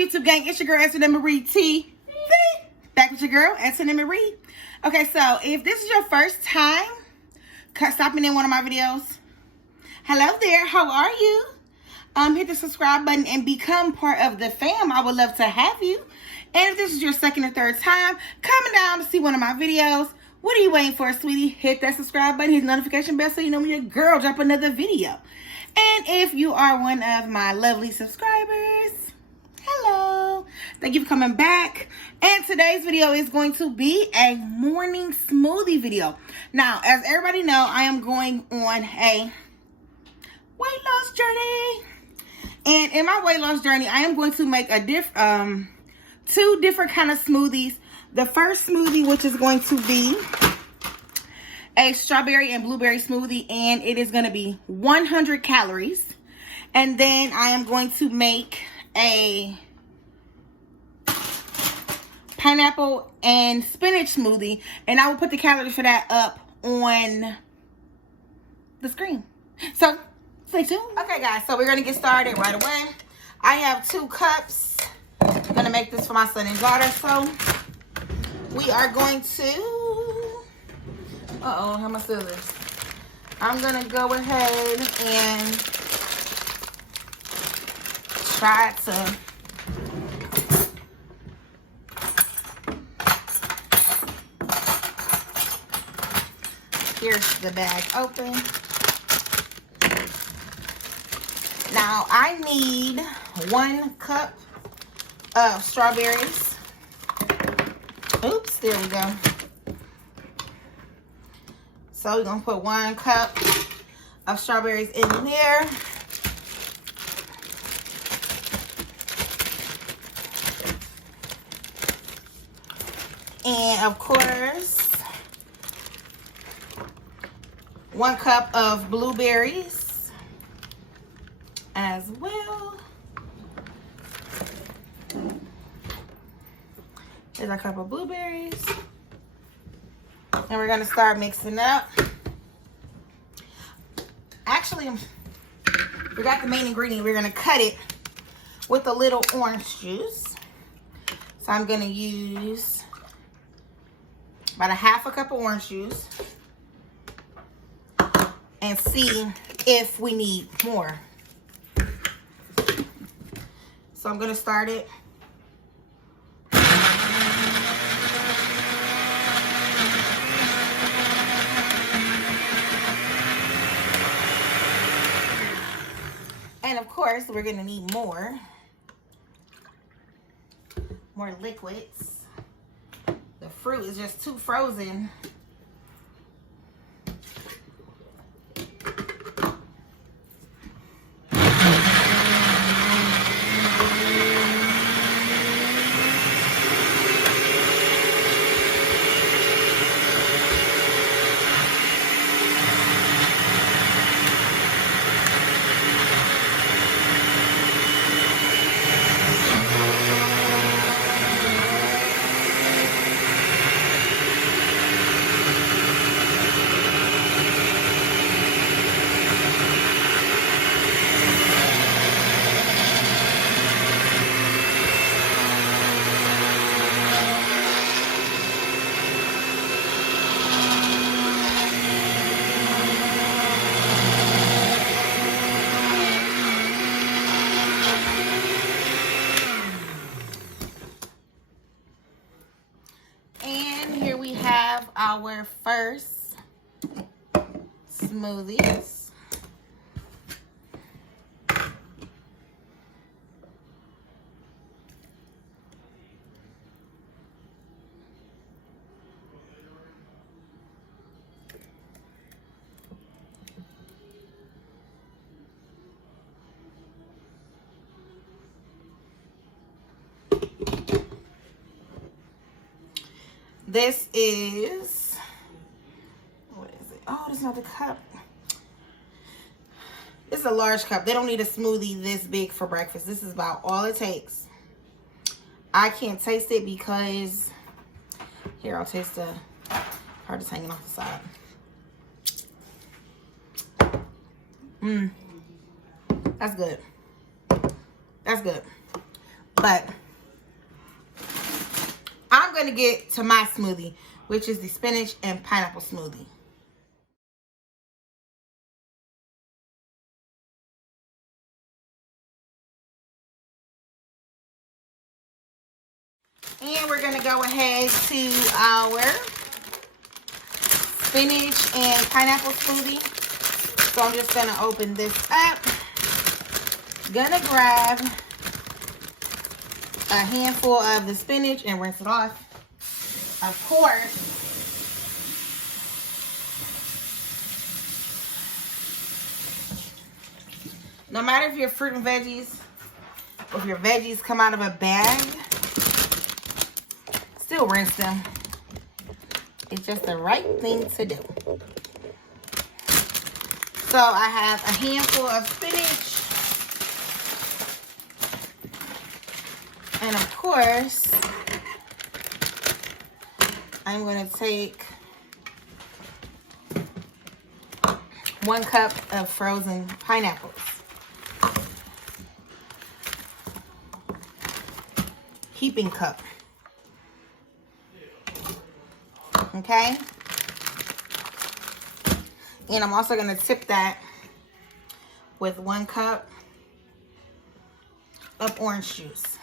YouTube gang? It's your girl, Antoinette Marie T. Back with your girl, Antoinette Marie. Okay, so if this is your first time stopping in one of my videos, hello there, how are you? Hit the subscribe button and become part of the fam. I would love to have you. And if this is your second or third time coming down to see one of my videos, what are you waiting for, sweetie? Hit that subscribe button, hit the notification bell so you know when your girl drop another video. And if you are one of my lovely subscribers, hello. Thank you for coming back. And today's video is going to be a morning smoothie video. Now, as everybody know, I am going on a weight loss journey. And in my weight loss journey, I am going to make a two different kind of smoothies. The first smoothie, which is going to be a strawberry and blueberry smoothie, and it is going to be 100 calories. And then I am going to make a pineapple and spinach smoothie, and I will put the calories for that up on the screen. So stay tuned. Okay, guys, so we're going to get started right away. I have 2 cups. I'm going to make this for my son and daughter, so we are going to, how am I still this? I'm going to go ahead and try to here's the bag open. Now I need 1 cup of strawberries. Oops, there we go. So we're gonna put 1 cup of strawberries in there. And of course, 1 cup of blueberries as well. Here's a cup of blueberries. And we're going to start mixing up. Actually, we got the main ingredient. We're going to cut it with a little orange juice. So I'm going to use about a half a cup of orange juice and see if we need more. So I'm going to start it. And of course, we're going to need more liquids. The fruit is just too frozen. Our first smoothies. This is, what is it? Oh, this is not the cup. This is a large cup. They don't need a smoothie this big for breakfast. This is about all it takes. I can't taste it because, here, I'll taste the part that's hanging off the side. That's good. That's good. But I'm going to get to my smoothie, which is the spinach and pineapple smoothie. And we're going to go ahead to our spinach and pineapple smoothie. So I'm just going to open this up. Gonna grab a handful of the spinach and rinse it off. Of course, no matter if you're fruit and veggies, or if your veggies come out of a bag, still rinse them. It's just the right thing to do. So I have a handful of spinach. And of course, I'm going to take 1 cup of frozen pineapples. Heaping cup. Okay? And I'm also going to tip that with 1 cup of orange juice.